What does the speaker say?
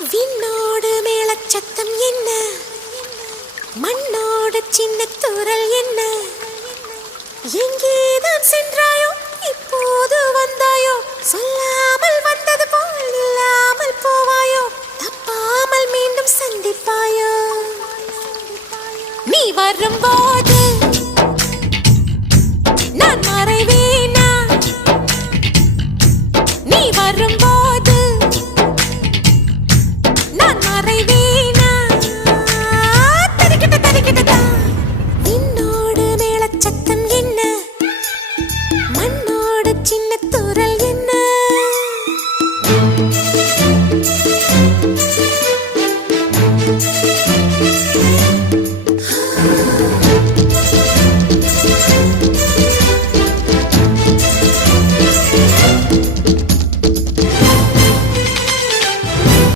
விண்ணோடு மேளச்சத்தம் என்ன, மண்ணோடு சின்ன தூரல் என்ன, எங்கேதான் சென்றாயோ இப்போது வந்தாயோ, சொல்லாமல் வந்தது போல் இல்லாமல் போவாயோ, தப்பாமல் மீண்டும் சந்திப்பாயோ, நீ வரும்போ